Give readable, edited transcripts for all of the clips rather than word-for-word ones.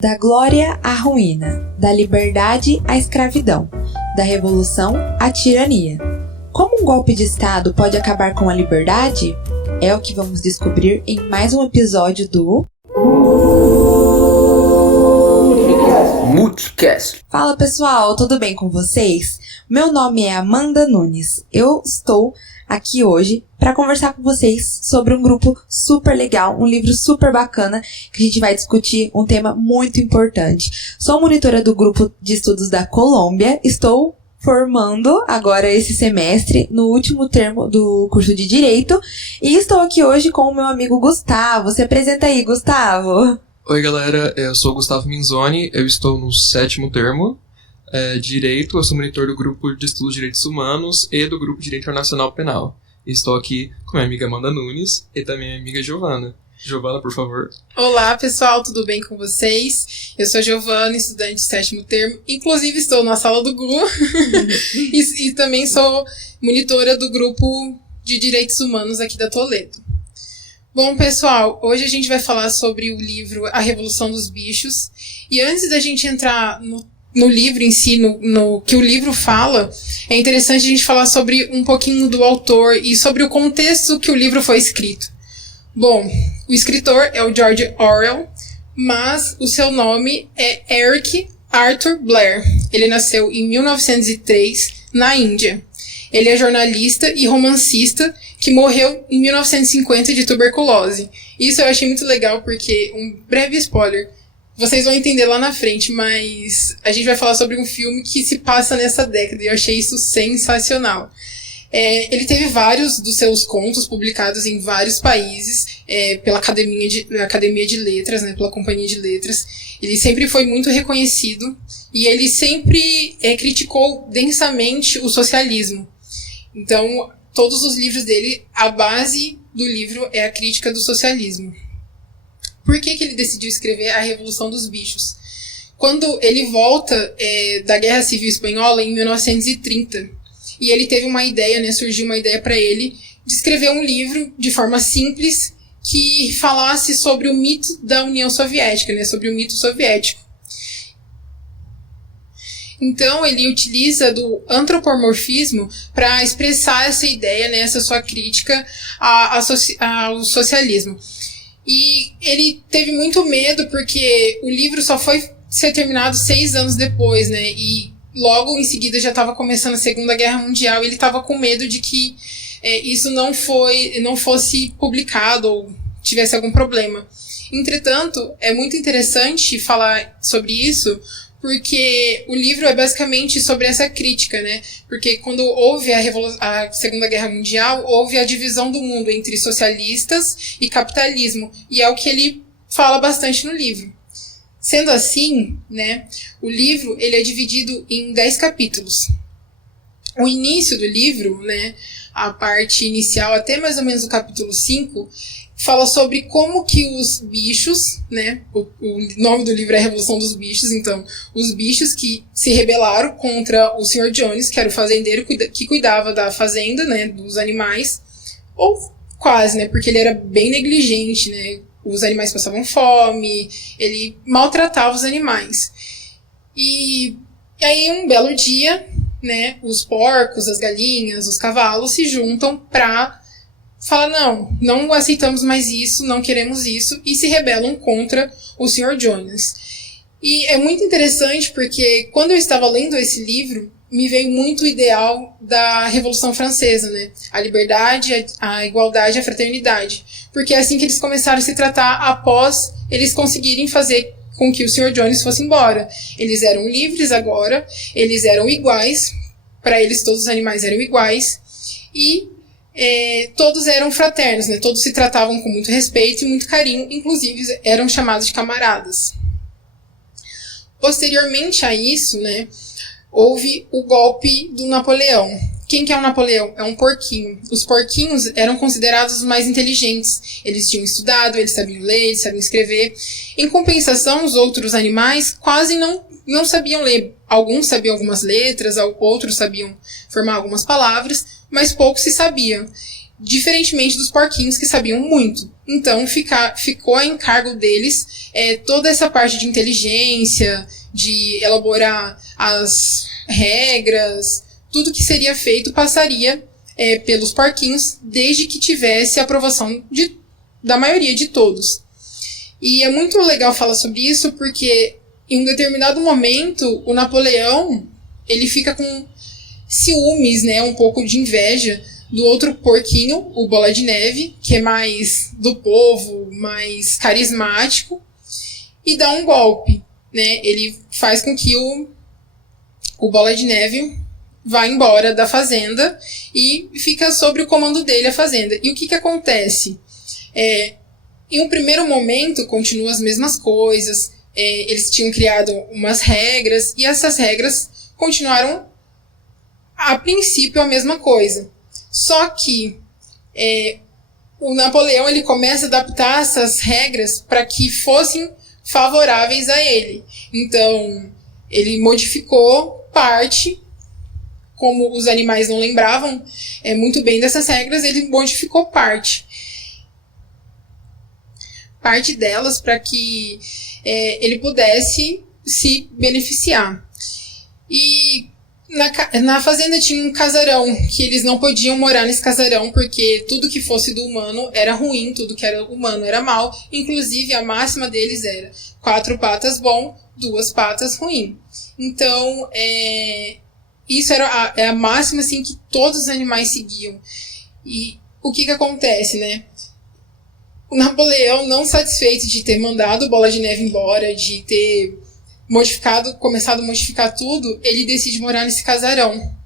Da glória à ruína, da liberdade à escravidão, da revolução à tirania. Como um golpe de Estado pode acabar com a liberdade? É o que vamos descobrir em mais um episódio do Multicast. Fala pessoal, tudo bem com vocês? Meu nome é Amanda Nunes. Eu estou aqui hoje para conversar com vocês sobre um grupo super legal, um livro super bacana que a gente vai discutir um tema muito importante. Sou monitora do grupo de estudos da Colômbia, estou formando agora esse semestre no último termo do curso de Direito e estou aqui hoje com o meu amigo Gustavo. Se apresenta aí, Gustavo. Oi galera, eu sou o Gustavo Minzoni, eu estou no 7º termo de Direito, eu sou monitor do grupo de estudos de Direitos Humanos e do grupo de Direito Internacional Penal. Estou aqui com minha amiga Amanda Nunes e também minha amiga Giovana. Giovana, por favor. Olá pessoal, tudo bem com vocês? Eu sou a Giovana, estudante do 7º termo, inclusive estou na sala do GU e também sou monitora do grupo de Direitos Humanos aqui da Toledo. Bom, pessoal, hoje a gente vai falar sobre o livro A Revolução dos Bichos. E antes da gente entrar no livro em si, no que o livro fala, é interessante a gente falar sobre um pouquinho do autor e sobre o contexto que o livro foi escrito. Bom, o escritor é o George Orwell, mas o seu nome é Eric Arthur Blair. Ele nasceu em 1903, na Índia. Ele é jornalista e romancista que morreu em 1950 de tuberculose. Isso eu achei muito legal porque, um breve spoiler, vocês vão entender lá na frente, mas a gente vai falar sobre um filme que se passa nessa década e eu achei isso sensacional. Ele teve vários dos seus contos publicados em vários países pela Academia de Letras, né, pela Companhia de Letras. Ele sempre foi muito reconhecido e ele sempre criticou densamente o socialismo. Então, todos os livros dele, a base do livro é a crítica do socialismo. Por que ele decidiu escrever A Revolução dos Bichos? Quando ele volta da Guerra Civil Espanhola, em 1930, e ele teve uma ideia, né, surgiu uma ideia para ele, de escrever um livro de forma simples que falasse sobre o mito da União Soviética, né, sobre o mito soviético. Então, ele utiliza do antropomorfismo para expressar essa ideia, né, essa sua crítica ao socialismo. E ele teve muito medo porque o livro só foi ser terminado 6 anos depois, né, e logo em seguida já estava começando a Segunda Guerra Mundial e ele estava com medo de que isso não fosse publicado ou tivesse algum problema. Entretanto, é muito interessante falar sobre isso, porque o livro é basicamente sobre essa crítica, né? Porque quando houve a Segunda Guerra Mundial, houve a divisão do mundo entre socialistas e capitalismo, e é o que ele fala bastante no livro. Sendo assim, né, o livro ele é dividido em 10 capítulos. O início do livro, né, a parte inicial até mais ou menos o capítulo 5, fala sobre como que os bichos, né, o nome do livro é Revolução dos Bichos, então, os bichos que se rebelaram contra o Sr. Jones, que era o fazendeiro que cuidava da fazenda, né, dos animais, ou quase, né, porque ele era bem negligente, né, os animais passavam fome, ele maltratava os animais. E aí, um belo dia, né, os porcos, as galinhas, os cavalos se juntam para falar, não aceitamos mais isso, não queremos isso, e se rebelam contra o Sr. Jones. E é muito interessante porque quando eu estava lendo esse livro, me veio muito o ideal da Revolução Francesa, né? A liberdade, a igualdade, a fraternidade. Porque é assim que eles começaram a se tratar após eles conseguirem fazer com que o Sr. Jones fosse embora. Eles eram livres agora, eles eram iguais, para eles todos os animais eram iguais, e todos eram fraternos, né? Todos se tratavam com muito respeito e muito carinho, inclusive eram chamados de camaradas. Posteriormente a isso, né, houve o golpe do Napoleão. Quem que é o Napoleão? É um porquinho. Os porquinhos eram considerados os mais inteligentes. Eles tinham estudado, eles sabiam ler, eles sabiam escrever. Em compensação, os outros animais quase não sabiam ler. Alguns sabiam algumas letras, outros sabiam formar algumas palavras, mas poucos se sabiam. diferentemente dos porquinhos que sabiam muito. Então ficou a encargo deles toda essa parte de inteligência, de elaborar as regras, tudo que seria feito passaria pelos porquinhos, desde que tivesse a aprovação da maioria de todos. E é muito legal falar sobre isso, porque em um determinado momento, o Napoleão, ele fica com ciúmes, né, um pouco de inveja do outro porquinho, o Bola de Neve, que é mais do povo, mais carismático, e dá um golpe, né? Ele faz com que o Bola de Neve vá embora da fazenda e fica sob o comando dele a fazenda. E o que acontece? Em um primeiro momento, continuam as mesmas coisas, eles tinham criado umas regras, e essas regras continuaram, a princípio, a mesma coisa. Só que o Napoleão ele começa a adaptar essas regras para que fossem favoráveis a ele. Então, ele modificou parte, como os animais não lembravam muito bem dessas regras, ele modificou parte delas para que ele pudesse se beneficiar. E na fazenda tinha um casarão, que eles não podiam morar nesse casarão, porque tudo que fosse do humano era ruim, tudo que era humano era mal, inclusive a máxima deles era 4 patas bom, 2 patas ruim. Então, isso era a máxima assim, que todos os animais seguiam. E o que acontece, né? O Napoleão, não satisfeito de ter mandado o Bola de Neve embora, de ter começado a modificar tudo, ele decide morar nesse casarão,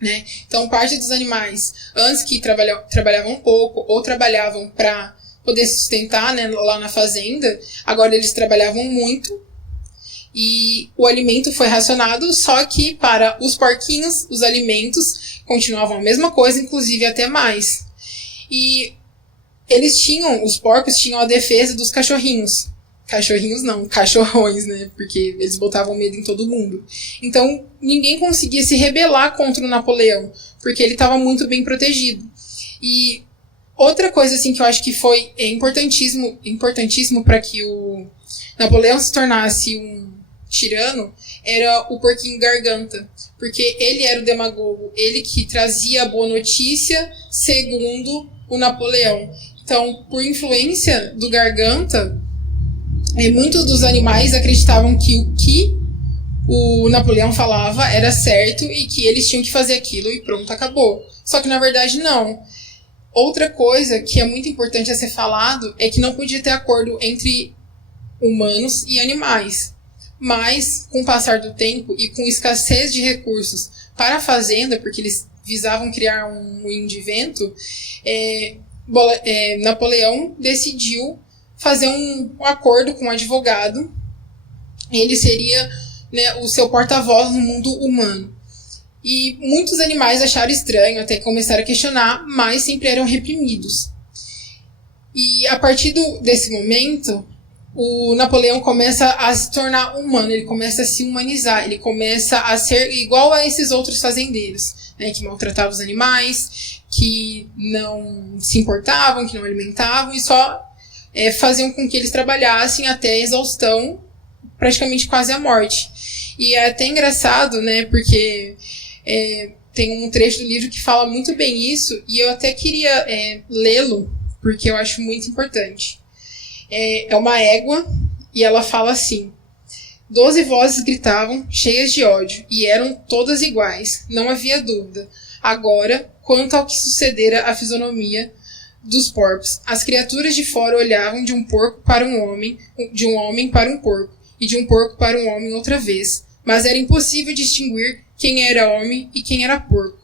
né? Então, parte dos animais, antes que trabalhavam pouco, ou trabalhavam para poder sustentar, né, lá na fazenda, agora eles trabalhavam muito, e o alimento foi racionado, só que para os porquinhos, os alimentos continuavam a mesma coisa, inclusive até mais. E os porcos tinham a defesa dos cachorrinhos. Cachorrinhos não, cachorrões, né? Porque eles botavam medo em todo mundo. Então, ninguém conseguia se rebelar contra o Napoleão, porque ele estava muito bem protegido. E outra coisa, assim, que eu acho que foi importantíssimo para que o Napoleão se tornasse um tirano, era o porquinho Garganta. Porque ele era o demagogo, ele que trazia a boa notícia, segundo o Napoleão. Então, por influência do Garganta, muitos dos animais acreditavam que o que o Napoleão falava era certo e que eles tinham que fazer aquilo e pronto, acabou. Só que na verdade não. Outra coisa que é muito importante a ser falado é que não podia ter acordo entre humanos e animais. Mas, com o passar do tempo e com escassez de recursos para a fazenda, porque eles visavam criar um moinho de vento, Napoleão decidiu fazer um acordo com um advogado. Ele seria, né, o seu porta-voz no mundo humano. E muitos animais acharam estranho, até começaram a questionar, mas sempre eram reprimidos. E a partir desse momento, o Napoleão começa a se tornar humano, ele começa a se humanizar, ele começa a ser igual a esses outros fazendeiros, né, que maltratavam os animais, que não se importavam, que não alimentavam e só faziam com que eles trabalhassem até a exaustão, praticamente quase a morte. E é até engraçado, né, porque tem um trecho do livro que fala muito bem isso, e eu até queria lê-lo, porque eu acho muito importante. É uma égua, e ela fala assim: 12 vozes gritavam, cheias de ódio, e eram todas iguais, não havia dúvida. Agora, quanto ao que sucedera à fisionomia dos porcos, as criaturas de fora olhavam de um porco para um homem, de um homem para um porco, e de um porco para um homem outra vez, mas era impossível distinguir quem era homem e quem era porco.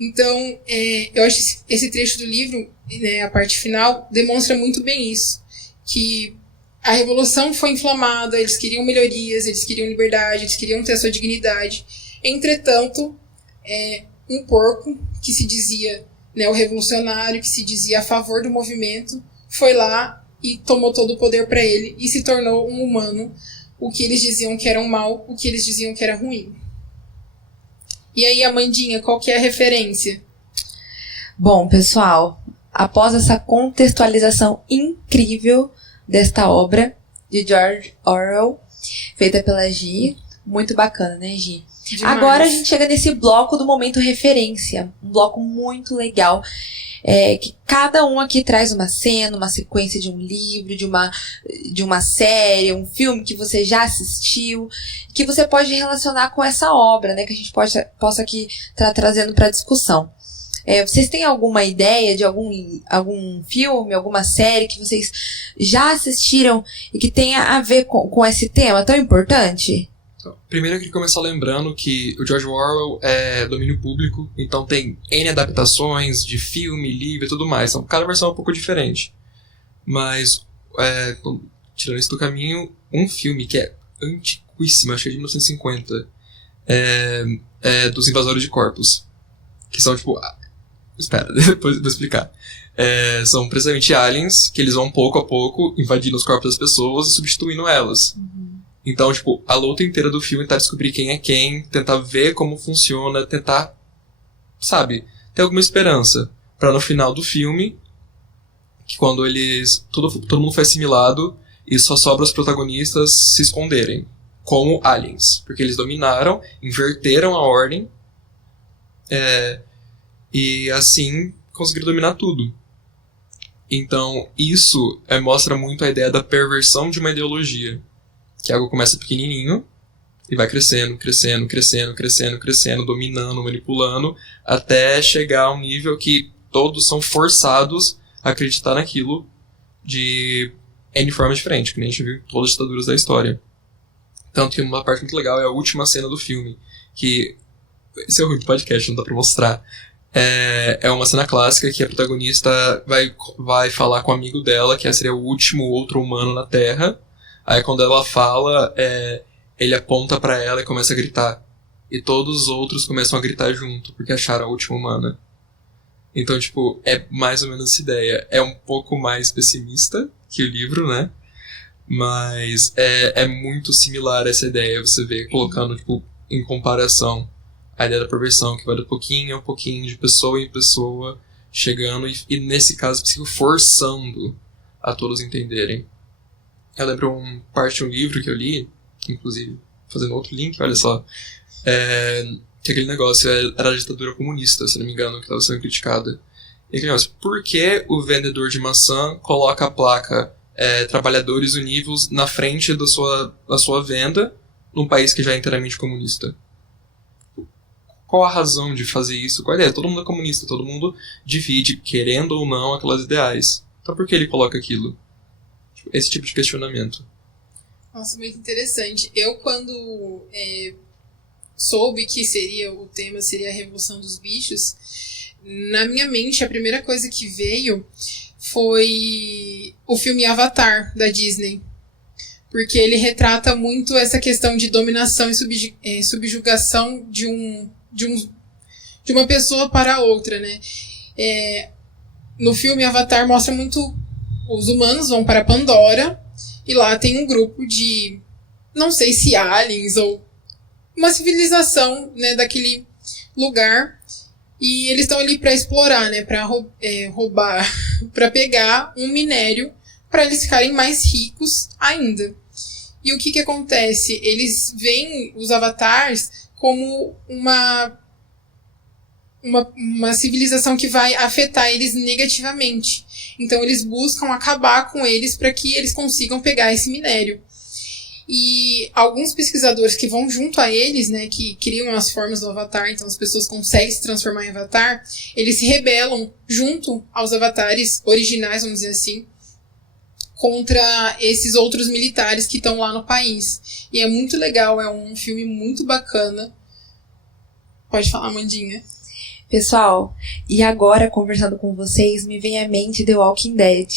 Então, eu acho que esse trecho do livro, né, a parte final, demonstra muito bem isso, que a revolução foi inflamada, eles queriam melhorias, eles queriam liberdade, eles queriam ter a sua dignidade. Entretanto, um porco que se dizia, né, o revolucionário, que se dizia a favor do movimento, foi lá e tomou todo o poder para ele e se tornou um humano, o que eles diziam que era um mal, o que eles diziam que era ruim. E aí, Amandinha, qual que é a referência? Bom, pessoal, após essa contextualização incrível desta obra de George Orwell, feita pela Gi, muito bacana, né, Gi? Demais. Agora a gente chega nesse bloco do momento referência, um bloco muito legal, que cada um aqui traz uma cena, uma sequência de um livro, de uma série, um filme que você já assistiu, que você pode relacionar com essa obra, né, que a gente possa aqui estar trazendo para discussão. Vocês têm alguma ideia de algum filme, alguma série que vocês já assistiram e que tenha a ver com esse tema tão importante? Então, primeiro eu queria começar lembrando que o George Orwell é domínio público, então tem N adaptações de filme, livro e tudo mais. Então cada versão é um pouco diferente. Mas, tirando isso do caminho, um filme que é antiquíssimo, acho que é de 1950, é dos Invasores de Corpos. Que são tipo... Espera, depois eu vou explicar. São precisamente aliens que eles vão pouco a pouco invadindo os corpos das pessoas e substituindo elas. Então, tipo, a luta inteira do filme tá descobrir quem é quem, tentar ver como funciona, tentar, sabe, ter alguma esperança. Pra no final do filme, que quando todo mundo foi assimilado e só sobra os protagonistas se esconderem, como aliens. Porque eles dominaram, inverteram a ordem, e assim conseguiram dominar tudo. Então, isso mostra muito a ideia da perversão de uma ideologia. Que algo começa pequenininho e vai crescendo, crescendo, crescendo, crescendo, crescendo, dominando, manipulando, até chegar a um nível que todos são forçados a acreditar naquilo de N formas diferentes, que nem a gente viu em todas as ditaduras da história. Tanto que uma parte muito legal é a última cena do filme, que... Esse é o ruim do podcast, não dá pra mostrar. É uma cena clássica que a protagonista vai falar com o amigo dela, que seria o último outro humano na Terra. Aí quando ela fala, ele aponta pra ela e começa a gritar. E todos os outros começam a gritar junto, porque acharam a última humana. Então, tipo, é mais ou menos essa ideia. É um pouco mais pessimista que o livro, né? Mas é muito similar essa ideia, você vê, colocando, tipo, em comparação a ideia da perversão, que vai de pouquinho a pouquinho, de pessoa em pessoa, chegando e nesse caso, forçando a todos entenderem. Eu lembro parte de um livro que eu li, inclusive fazendo outro link, olha só, que aquele negócio era a ditadura comunista, se não me engano, que estava sendo criticada. E aquele negócio, por que o vendedor de maçã coloca a placa Trabalhadores Unidos na frente da sua venda num país que já é inteiramente comunista? Qual a razão de fazer isso? Qual a ideia? Todo mundo é comunista, todo mundo divide, querendo ou não, aquelas ideais. Então por que ele coloca aquilo? Esse tipo de questionamento. Nossa, muito interessante. Eu, quando soube que o tema seria a Revolução dos Bichos, na minha mente, a primeira coisa que veio foi o filme Avatar, da Disney. Porque ele retrata muito essa questão de dominação e subjugação de uma pessoa para a outra, né? No filme Avatar mostra muito... Os humanos vão para Pandora e lá tem um grupo de, não sei se aliens ou uma civilização, né, daquele lugar. E eles estão ali para explorar, né, para roubar, para pegar um minério para eles ficarem mais ricos ainda. E o que acontece? Eles veem os avatares como uma civilização que vai afetar eles negativamente. Então eles buscam acabar com eles para que eles consigam pegar esse minério. E alguns pesquisadores que vão junto a eles, né, que criam as formas do avatar, então as pessoas conseguem se transformar em avatar, eles se rebelam junto aos avatares originais, vamos dizer assim, contra esses outros militares que estão lá no país. E é muito legal, é um filme muito bacana. Pode falar, Mandinha. Pessoal, e agora, conversando com vocês, me vem à mente The Walking Dead,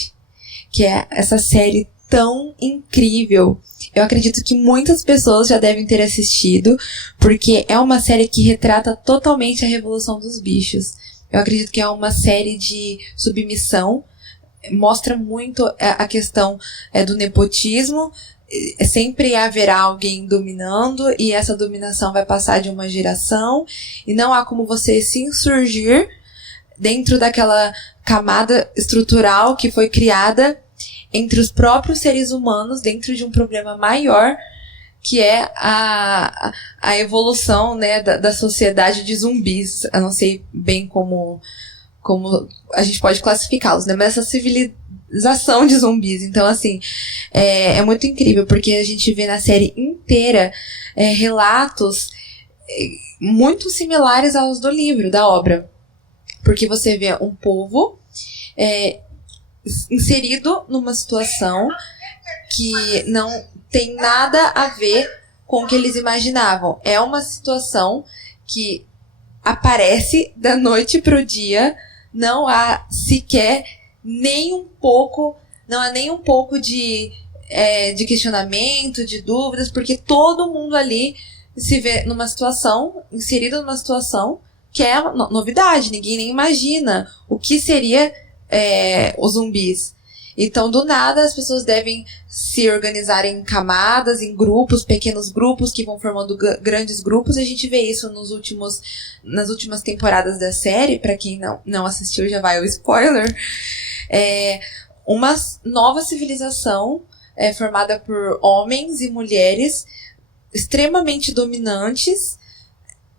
que é essa série tão incrível. Eu acredito que muitas pessoas já devem ter assistido, porque é uma série que retrata totalmente a Revolução dos Bichos. Eu acredito que é uma série de submissão, mostra muito a questão do nepotismo. Sempre haverá alguém dominando e essa dominação vai passar de uma geração e não há como você se insurgir dentro daquela camada estrutural que foi criada entre os próprios seres humanos, dentro de um problema maior, que é a evolução, né, da sociedade de zumbis. Eu não sei bem como a gente pode classificá-los, né, mas essa civilização de zumbis. Então, assim, é muito incrível, porque a gente vê na série inteira relatos muito similares aos do livro, da obra. Porque você vê um povo inserido numa situação que não tem nada a ver com o que eles imaginavam. É uma situação que aparece da noite pro dia, não há sequer nem um pouco de questionamento, de dúvidas, porque todo mundo ali se vê numa situação, inserido numa situação que é novidade, ninguém nem imagina o que seria os zumbis. Então, do nada, as pessoas devem se organizar em camadas, em grupos, pequenos grupos que vão formando grandes grupos. A gente vê isso nas últimas temporadas da série. Para quem não assistiu, já vai o spoiler. Uma nova civilização formada por homens e mulheres extremamente dominantes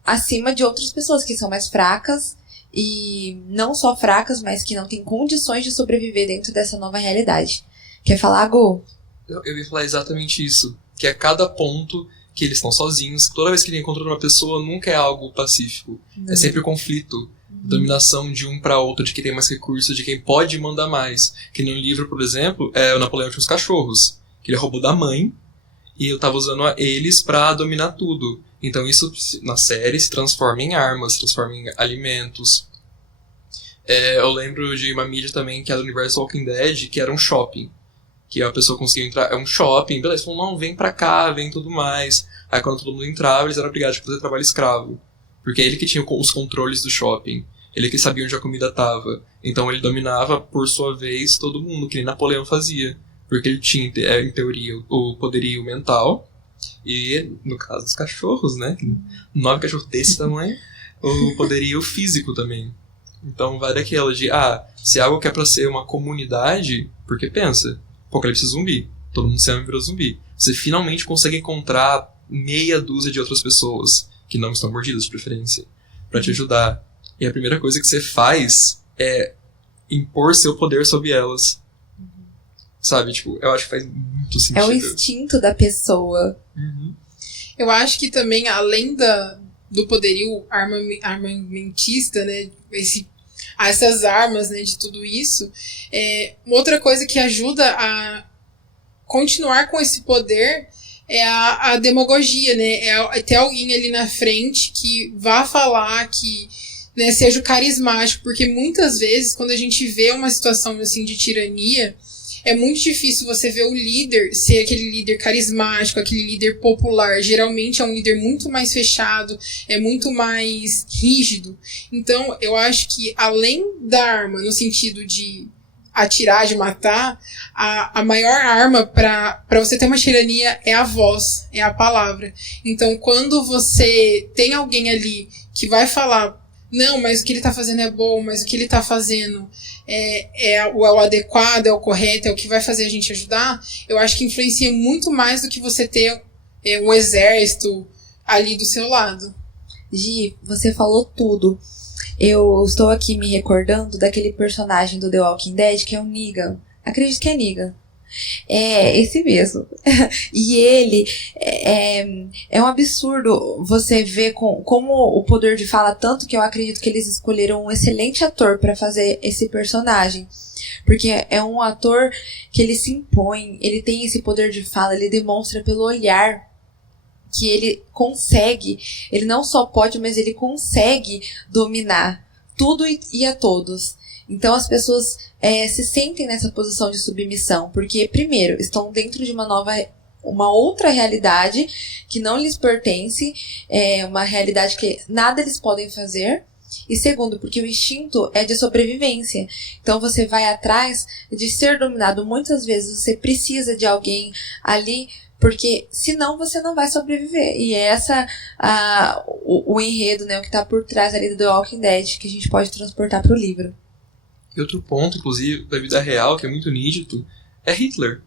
acima de outras pessoas que são mais fracas. E não só fracas, mas que não têm condições de sobreviver dentro dessa nova realidade. Quer falar, Gu? Eu ia falar exatamente isso. Que a cada ponto que eles estão sozinhos, toda vez que ele encontra uma pessoa, nunca é algo pacífico. Não. É sempre conflito. Dominação de um para outro, de quem tem mais recursos, de quem pode mandar mais. Que no livro, por exemplo, o Napoleão tinha os cachorros. Que ele roubou da mãe e eu tava usando eles para dominar tudo. Então isso na série se transforma em armas, se transforma em alimentos. Eu lembro de uma mídia também que era do universo Walking Dead, que era um shopping. Que a pessoa conseguia entrar, é um shopping, beleza, falou, não, vem pra cá, vem tudo mais. Aí quando todo mundo entrava, eles eram obrigados a fazer trabalho escravo. Porque é ele que tinha os controles do shopping. Ele que sabia onde a comida tava. Então ele dominava, por sua vez, todo mundo, que nem Napoleão fazia. Porque ele tinha, em teoria, o poderio mental. E, no caso dos cachorros, né? 9 cachorros desse tamanho, o poderio físico também. Então vai daquela de, se algo que é pra ser uma comunidade, porque pensa, apocalipse zumbi, todo mundo se ama e virou zumbi. Você finalmente consegue encontrar meia dúzia de outras pessoas, que não estão mordidas de preferência, pra te ajudar. E a primeira coisa que você faz é impor seu poder sobre elas. Sabe, tipo, eu acho que faz muito sentido. É o instinto da pessoa. Uhum. Eu acho que também, além do poderio armamentista, né, essas armas, né, de tudo isso, outra coisa que ajuda a continuar com esse poder é a demagogia, né, é ter alguém ali na frente que vá falar, que, né, seja carismático, porque muitas vezes, quando a gente vê uma situação assim de tirania, é muito difícil você ver o líder ser aquele líder carismático, aquele líder popular. Geralmente é um líder muito mais fechado, é muito mais rígido. Então, eu acho que além da arma, no sentido de atirar, de matar, a maior arma para você ter uma tirania é a voz, é a palavra. Então, quando você tem alguém ali que vai falar, não, mas o que ele tá fazendo é bom, mas o que ele tá fazendo é o adequado, é o correto, é o que vai fazer a gente ajudar, eu acho que influencia muito mais do que você ter um exército ali do seu lado. Gi, você falou tudo. Eu estou aqui me recordando daquele personagem do The Walking Dead que é o Negan. Acredito que é Negan. É, esse mesmo. E ele é um absurdo você ver como o poder de fala, tanto que eu acredito que eles escolheram um excelente ator para fazer esse personagem. Porque é um ator que ele se impõe, ele tem esse poder de fala, ele demonstra pelo olhar que ele consegue, ele não só pode, mas ele consegue dominar tudo e a todos. Então as pessoas se sentem nessa posição de submissão, porque, primeiro, estão dentro de uma outra realidade que não lhes pertence, uma realidade que nada eles podem fazer, E segundo, porque o instinto é de sobrevivência. Então você vai atrás de ser dominado. Muitas vezes você precisa de alguém ali, porque senão você não vai sobreviver. E é essa o enredo, né, o que está por trás ali do The Walking Dead, que a gente pode transportar para o livro. E outro ponto, inclusive, da vida real, que é muito nítido, é Hitler.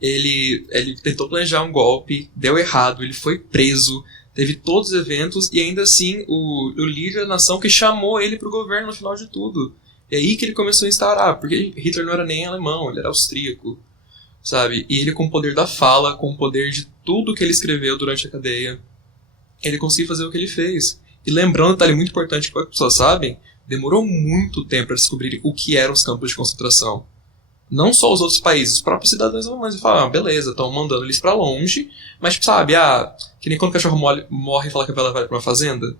Ele tentou planejar um golpe, deu errado, ele foi preso, teve todos os eventos, e ainda assim o líder da nação que chamou ele pro governo no final de tudo. E aí que ele começou a instaurar, porque Hitler não era nem alemão, ele era austríaco, sabe? E ele, com o poder da fala, com o poder de tudo que ele escreveu durante a cadeia, ele conseguiu fazer o que ele fez. E lembrando um detalhe muito importante que as pessoas sabem, demorou muito tempo para descobrir o que eram os campos de concentração. Não só os outros países, os próprios cidadãos alemães falaram, beleza, estão mandando eles pra longe, mas, tipo, sabe, que nem quando o cachorro morre e fala que vai levar ele pra uma fazenda.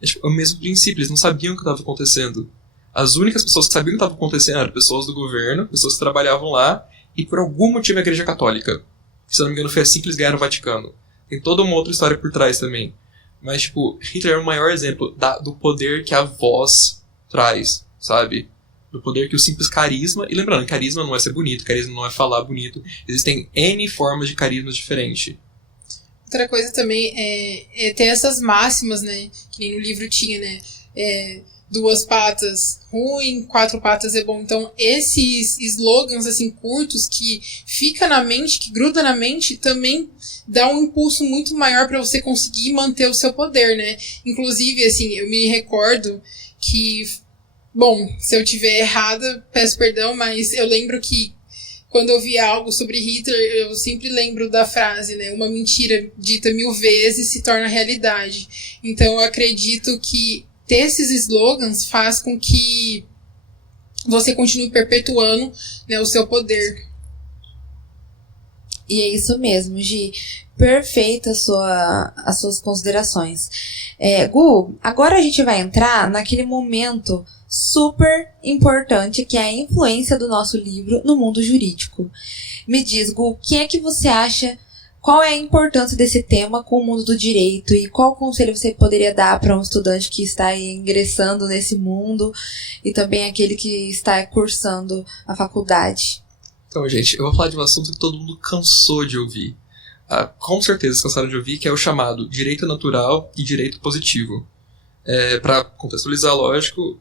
É, tipo, o mesmo princípio, eles não sabiam o que estava acontecendo. As únicas pessoas que sabiam o que estava acontecendo eram pessoas do governo, pessoas que trabalhavam lá, e por algum motivo a Igreja Católica. Se eu não me engano, foi assim que eles ganharam o Vaticano. Tem toda uma outra história por trás também. Mas, tipo, Hitler é o maior exemplo do poder que a voz traz, sabe? Do poder que o simples carisma... E lembrando, carisma não é ser bonito, carisma não é falar bonito. Existem N formas de carisma diferentes. Outra coisa também é ter essas máximas, né? Que nem no livro tinha, né? 2 patas ruim, 4 patas é bom. Então, esses slogans, assim, curtos que fica na mente, que gruda na mente, também dá um impulso muito maior para você conseguir manter o seu poder, né? Inclusive, assim, eu me recordo que... Bom, se eu tiver errada, peço perdão, mas eu lembro que quando eu vi algo sobre Hitler, eu sempre lembro da frase, né? Uma mentira dita 1000 vezes se torna realidade. Então, eu acredito que ter esses slogans faz com que você continue perpetuando, né, o seu poder. E é isso mesmo, Gi. Perfeita as suas considerações. Gu, agora a gente vai entrar naquele momento super importante que é a influência do nosso livro no mundo jurídico. Me diz, Gu, quem é que você acha, qual é a importância desse tema com o mundo do direito e qual conselho você poderia dar para um estudante que está aí ingressando nesse mundo e também aquele que está cursando a faculdade? Então, gente, eu vou falar de um assunto que todo mundo cansou de ouvir. Com certeza cansaram de ouvir, que é o chamado direito natural e direito positivo. Para contextualizar, lógico,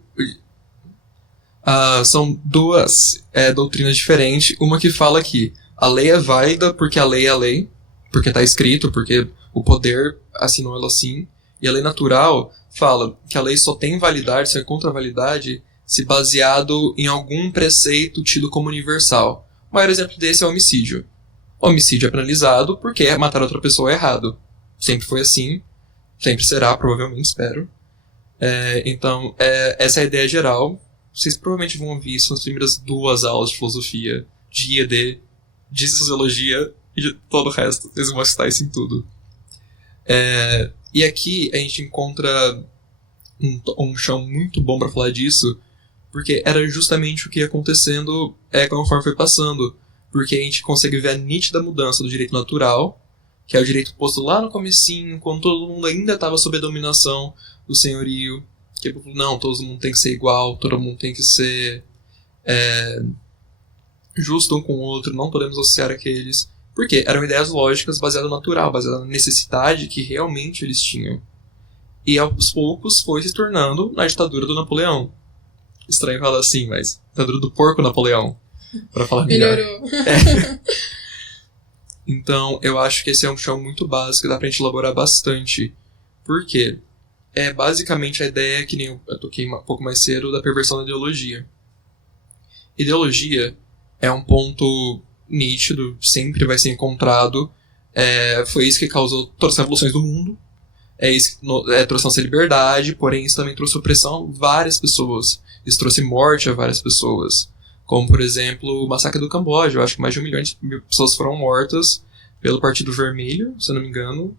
são duas doutrinas diferentes. Uma que fala que a lei é válida porque a lei é a lei, porque está escrito, porque o poder assinou ela assim. E a lei natural fala que a lei só tem validade, só encontra validade, se baseado em algum preceito tido como universal. O maior exemplo desse é o homicídio. O homicídio é penalizado porque matar outra pessoa é errado. Sempre foi assim, sempre será, provavelmente, espero. Então, essa é a ideia geral. Vocês provavelmente vão ouvir isso nas primeiras 2 aulas de filosofia, de IED, de sociologia e de todo o resto. Vocês vão citar isso em tudo. E aqui a gente encontra um chão muito bom para falar disso, porque era justamente o que ia acontecendo conforme foi passando. Porque a gente consegue ver a nítida mudança do direito natural, que é o direito posto lá no comecinho, quando todo mundo ainda estava sob a dominação do senhorio. Que não, todo mundo tem que ser igual, todo mundo tem que ser justo um com o outro, não podemos associar aqueles. Porque eram ideias lógicas baseadas no natural, baseadas na necessidade que realmente eles tinham. E aos poucos foi se tornando na ditadura do Napoleão. Estranho falar assim, mas ditadura do porco Napoleão. Pra falar melhor. Melhorou. Então, eu acho que esse é um chão muito básico, dá pra gente elaborar bastante. Por quê? Basicamente a ideia, que nem eu toquei um pouco mais cedo, da perversão da ideologia. Ideologia é um ponto nítido, sempre vai ser encontrado. Foi isso que causou todas as revoluções do mundo. Isso que trouxe nossa liberdade, porém isso também trouxe opressão a várias pessoas. Isso trouxe morte a várias pessoas. Como, por exemplo, o massacre do Camboja. Eu acho que mais de 1 milhão de pessoas foram mortas pelo Partido Vermelho, se eu não me engano,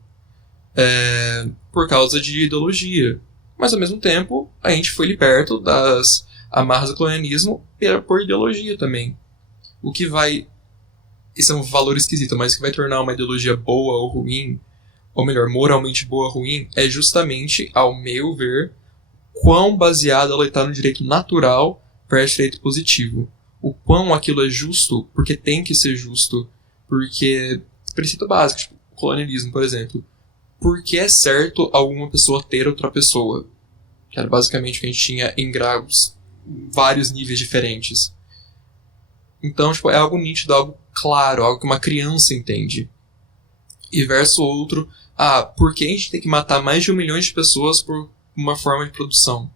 por causa de ideologia. Mas, ao mesmo tempo, a gente foi liberto das amarras do colonialismo por ideologia também. O que vai... Isso é um valor esquisito, mas o que vai tornar uma ideologia boa ou ruim, ou melhor, moralmente boa ou ruim, é justamente, ao meu ver, quão baseada ela está no direito natural versus direito positivo. O quão aquilo é justo, porque tem que ser justo. Porque, princípio básico, tipo, colonialismo, por exemplo. Por que é certo alguma pessoa ter outra pessoa? Que era basicamente o que a gente tinha em graus, vários níveis diferentes. Então, tipo, é algo nítido, algo claro, algo que uma criança entende. E verso outro, por que a gente tem que matar mais de 1 milhão de pessoas por uma forma de produção?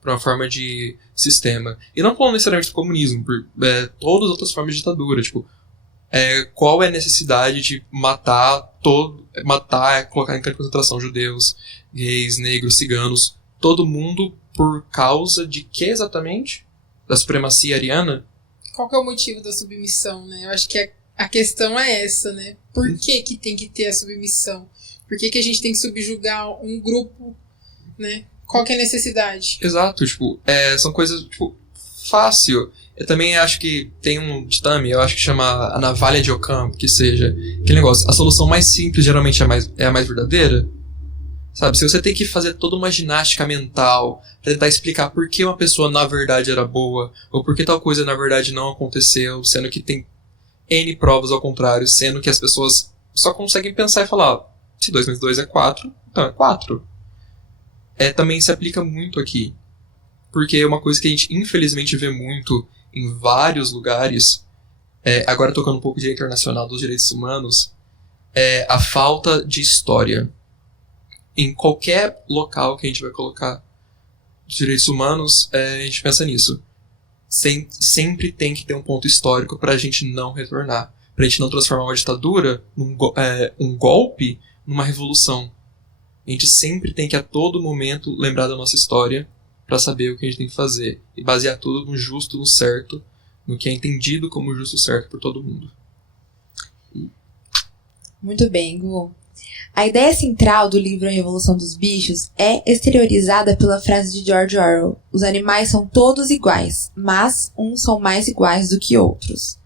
Por uma forma de sistema. E não falando necessariamente do comunismo, por todas as outras formas de ditadura. Tipo, qual é a necessidade de matar, colocar em campo de concentração judeus, gays, negros, ciganos, todo mundo por causa de que exatamente? Da supremacia ariana? Qual que é o motivo da submissão, né? Eu acho que a questão é essa, né? Por que que tem que ter a submissão? Por que que a gente tem que subjugar um grupo, né? Qual que é a necessidade? Exato, tipo, são coisas, tipo, fácil. Eu também acho que tem um ditame, eu acho que chama a navalha de Ockham, que seja aquele negócio, a solução mais simples geralmente é a mais verdadeira. Sabe, se você tem que fazer toda uma ginástica mental pra tentar explicar por que uma pessoa na verdade era boa, ou por que tal coisa na verdade não aconteceu, sendo que tem N provas ao contrário, sendo que as pessoas só conseguem pensar e falar, se 2 mais 2 é 4, então é 4. Também se aplica muito aqui. Porque é uma coisa que a gente infelizmente vê muito em vários lugares, agora tocando um pouco de direito internacional dos direitos humanos, é a falta de história. Em qualquer local que a gente vai colocar os direitos humanos, a gente pensa nisso. Sempre tem que ter um ponto histórico para a gente não retornar. Para a gente não transformar uma ditadura, um golpe, numa revolução. A gente sempre tem que, a todo momento, lembrar da nossa história para saber o que a gente tem que fazer. E basear tudo no justo, no certo, no que é entendido como justo e certo por todo mundo. Muito bem, Gu. A ideia central do livro A Revolução dos Bichos é exteriorizada pela frase de George Orwell: os animais são todos iguais, mas uns são mais iguais do que outros.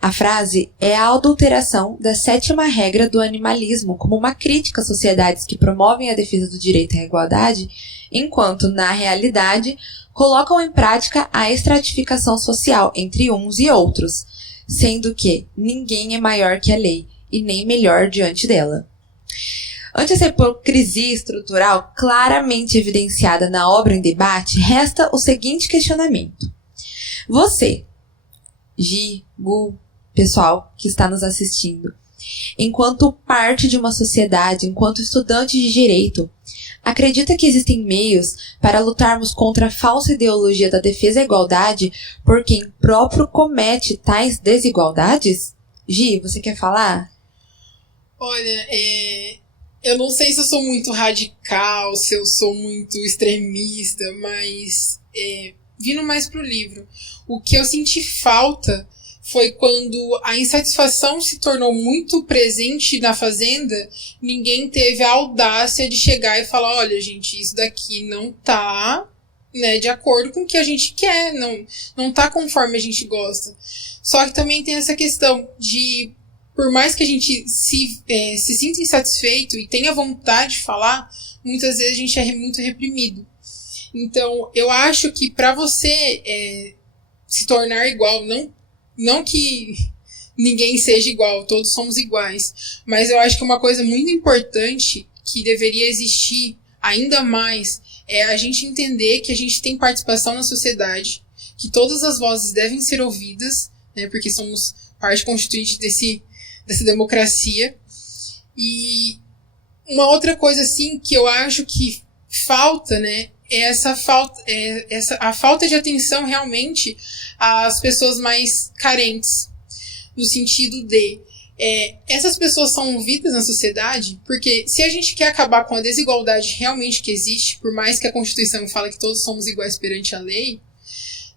A frase é a adulteração da 7ª regra do animalismo como uma crítica às sociedades que promovem a defesa do direito à igualdade, enquanto, na realidade, colocam em prática a estratificação social entre uns e outros, sendo que ninguém é maior que a lei e nem melhor diante dela. Ante essa hipocrisia estrutural claramente evidenciada na obra em debate, resta o seguinte questionamento. Você, Gi, Gu, pessoal que está nos assistindo, enquanto parte de uma sociedade, enquanto estudante de direito, acredita que existem meios para lutarmos contra a falsa ideologia da defesa à igualdade por quem próprio comete tais desigualdades? Gi, você quer falar? Olha, eu não sei se eu sou muito radical, se eu sou muito extremista, mas vindo mais pro livro, o que eu senti falta foi quando a insatisfação se tornou muito presente na Fazenda, ninguém teve a audácia de chegar e falar, olha, gente, isso daqui não tá, né, de acordo com o que a gente quer, não tá conforme a gente gosta. Só que também tem essa questão de, por mais que a gente se sinta insatisfeito e tenha vontade de falar, muitas vezes a gente é muito reprimido. Então, eu acho que para você se tornar igual, não que ninguém seja igual, todos somos iguais, mas eu acho que uma coisa muito importante que deveria existir ainda mais é a gente entender que a gente tem participação na sociedade, que todas as vozes devem ser ouvidas, né, porque somos parte constituinte dessa democracia. E uma outra coisa assim que eu acho que falta, né, é a falta de atenção realmente às pessoas mais carentes, no sentido de essas pessoas são ouvidas na sociedade, porque se a gente quer acabar com a desigualdade realmente que existe, por mais que a Constituição fale que todos somos iguais perante a lei,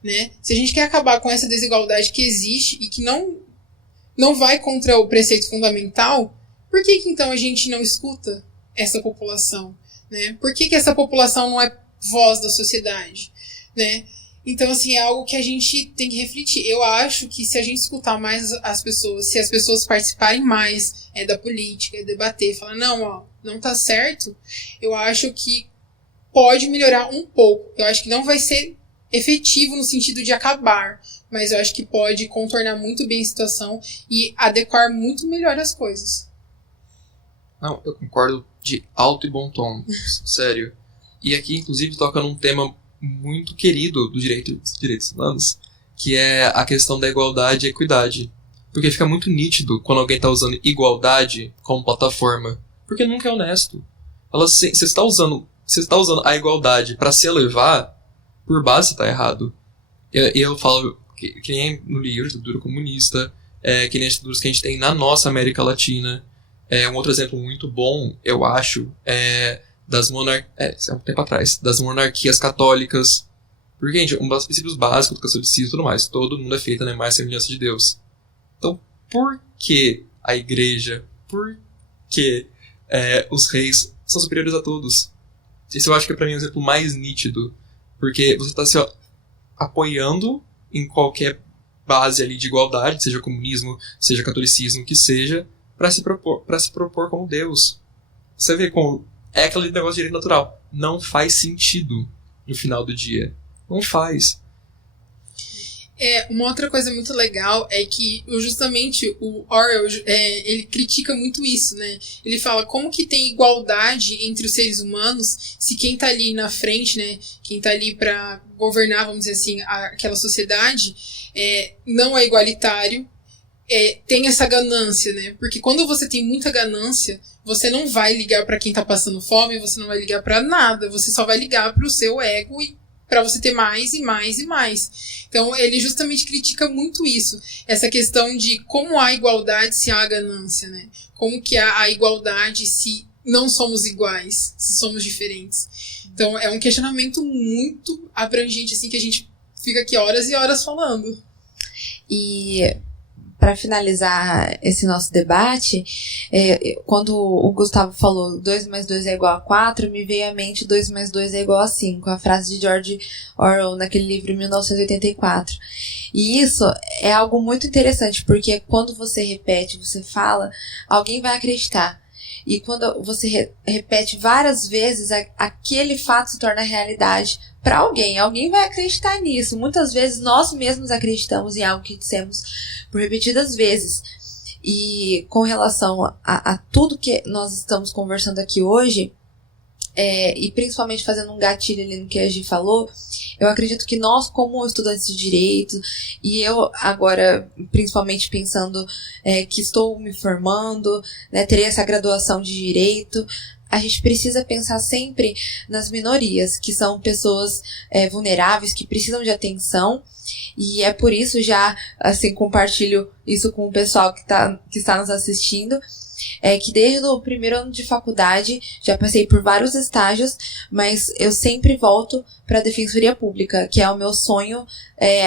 né, se a gente quer acabar com essa desigualdade que existe e que não vai contra o preceito fundamental, por que então a gente não escuta essa população, né? Por que essa população não é voz da sociedade, né? Então, assim, é algo que a gente tem que refletir. Eu acho que se a gente escutar mais as pessoas, se as pessoas participarem mais da política, debater, falar, não tá certo, eu acho que pode melhorar um pouco. Eu acho que não vai ser efetivo no sentido de acabar, mas eu acho que pode contornar muito bem a situação e adequar muito melhor as coisas. Não, eu concordo de alto e bom tom, sério. E aqui, inclusive, toca num tema muito querido dos direitos humanos, que é a questão da igualdade e equidade. Porque fica muito nítido quando alguém está usando igualdade como plataforma, porque nunca é honesto. Você está usando a igualdade para se elevar, por base está errado. E eu falo que nem no livro, ditadura comunista, que nem as ditaduras que a gente tem na nossa América Latina. Um outro exemplo muito bom, eu acho, é das isso é um tempo atrás, das monarquias católicas. Porque, gente, um dos princípios básicos do catolicismo e tudo mais, todo mundo é feito na imagem e semelhança de Deus. Então, por que a igreja, por que os reis são superiores a todos? Esse eu acho que é pra mim o exemplo mais nítido. Porque você está se apoiando em qualquer base ali de igualdade, seja comunismo, seja catolicismo, que seja, para se propor como Deus. Você vê como é aquele negócio de direito natural. Não faz sentido no final do dia. Não faz. Uma outra coisa muito legal é que justamente o Orwell, ele critica muito isso, né? Ele fala como que tem igualdade entre os seres humanos se quem tá ali na frente, né? Quem tá ali para governar, vamos dizer assim, aquela sociedade, não é igualitário, tem essa ganância, né? Porque quando você tem muita ganância, você não vai ligar para quem tá passando fome, você não vai ligar para nada, você só vai ligar pro seu ego e para você ter mais e mais e mais. Então, ele justamente critica muito isso. Essa questão de como há igualdade se há ganância, né? Como que há a igualdade se não somos iguais, se somos diferentes. Então, é um questionamento muito abrangente, assim, que a gente fica aqui horas e horas falando. E para finalizar esse nosso debate, quando o Gustavo falou 2 mais 2 é igual a 4, me veio à mente 2 mais 2 é igual a 5, a frase de George Orwell naquele livro 1984. E isso é algo muito interessante, porque quando você repete, você fala, alguém vai acreditar. E quando você repete várias vezes, aquele fato se torna realidade para alguém. Alguém vai acreditar nisso. Muitas vezes nós mesmos acreditamos em algo que dissemos por repetidas vezes. E com relação a tudo que nós estamos conversando aqui hoje, e principalmente fazendo um gatilho ali no que a Gi falou, eu acredito que nós, como estudantes de direito, e eu agora, principalmente pensando que estou me formando, né, terei essa graduação de direito, a gente precisa pensar sempre nas minorias, que são pessoas vulneráveis, que precisam de atenção, e é por isso já, assim, compartilho isso com o pessoal que está nos assistindo, que desde o primeiro ano de faculdade já passei por vários estágios, mas eu sempre volto para a Defensoria Pública, que é o meu sonho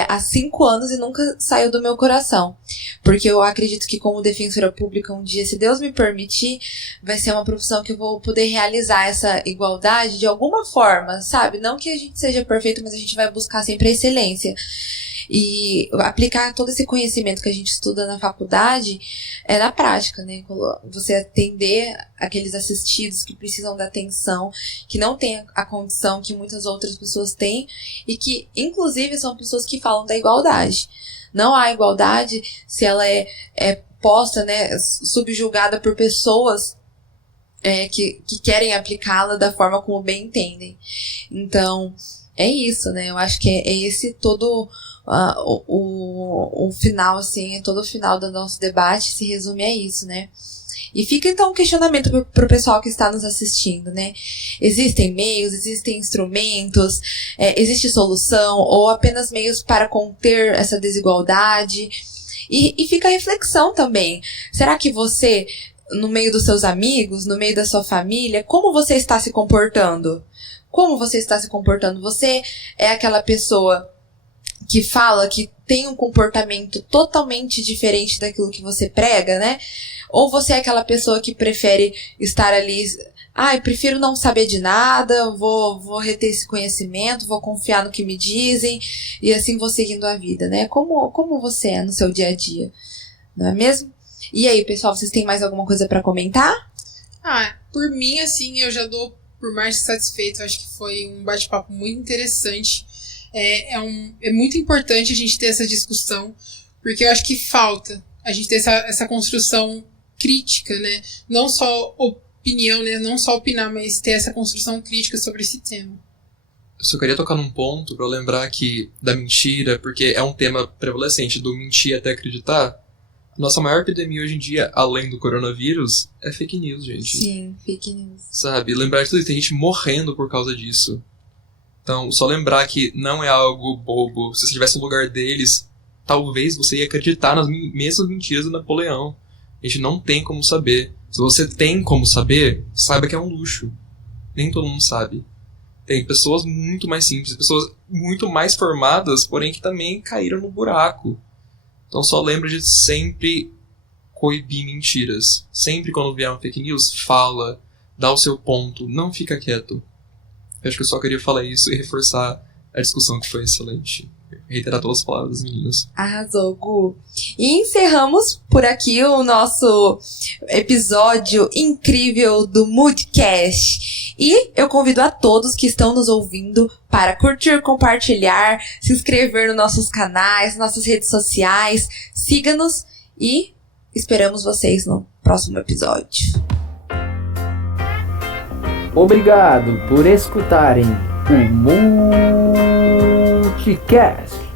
há 5 anos e nunca saiu do meu coração. Porque eu acredito que como defensora pública um dia, se Deus me permitir, vai ser uma profissão que eu vou poder realizar essa igualdade de alguma forma, sabe? Não que a gente seja perfeito, mas a gente vai buscar sempre a excelência. E aplicar todo esse conhecimento que a gente estuda na faculdade na prática, né? Você atender aqueles assistidos que precisam da atenção, que não têm a condição que muitas outras pessoas têm e que, inclusive, são pessoas que falam da igualdade. Não há igualdade se ela é posta, né, subjugada por pessoas que querem aplicá-la da forma como bem entendem. Então, é isso, né? Eu acho que é esse todo o final, assim, todo o final do nosso debate se resume a isso, né? E fica então um questionamento pro pessoal que está nos assistindo, né? Existem meios, existem instrumentos, existe solução ou apenas meios para conter essa desigualdade? E fica a reflexão também. Será que você, no meio dos seus amigos, no meio da sua família, como você está se comportando? Como você está se comportando? Você é aquela pessoa que fala que tem um comportamento totalmente diferente daquilo que você prega, né? Ou você é aquela pessoa que prefere estar ali, prefiro não saber de nada, vou reter esse conhecimento, vou confiar no que me dizem, e assim vou seguindo a vida, né? Como você é no seu dia a dia, não é mesmo? E aí, pessoal, vocês têm mais alguma coisa para comentar? Por mim, assim, eu já dou por mais que satisfeito. Acho que foi um bate-papo muito interessante. É muito importante a gente ter essa discussão, porque eu acho que falta a gente ter essa construção crítica, né? Não só opinião, né? Não só opinar, mas ter essa construção crítica sobre esse tema. Eu só queria tocar num ponto pra lembrar que da mentira, porque é um tema prevalecente, do mentir até acreditar. Nossa maior epidemia hoje em dia, além do coronavírus, é fake news, gente. Sim, fake news. Sabe? Lembrar de tudo isso, tem gente morrendo por causa disso. Então, só lembrar que não é algo bobo. Se você estivesse no lugar deles, talvez você ia acreditar nas mesmas mentiras do Napoleão. A gente não tem como saber. Se você tem como saber, saiba que é um luxo. Nem todo mundo sabe. Tem pessoas muito mais simples, pessoas muito mais formadas, porém que também caíram no buraco. Então só lembra de sempre coibir mentiras. Sempre quando vier uma fake news, fala, dá o seu ponto, não fica quieto. Eu acho que eu só queria falar isso e reforçar a discussão que foi excelente. Reiterar todas as palavras das meninas. Arrasou, Gu. E encerramos por aqui o nosso episódio incrível do Moodcast. E eu convido a todos que estão nos ouvindo para curtir, compartilhar, se inscrever nos nossos canais, nossas redes sociais. Siga-nos e esperamos vocês no próximo episódio. Obrigado por escutarem o Moodcast.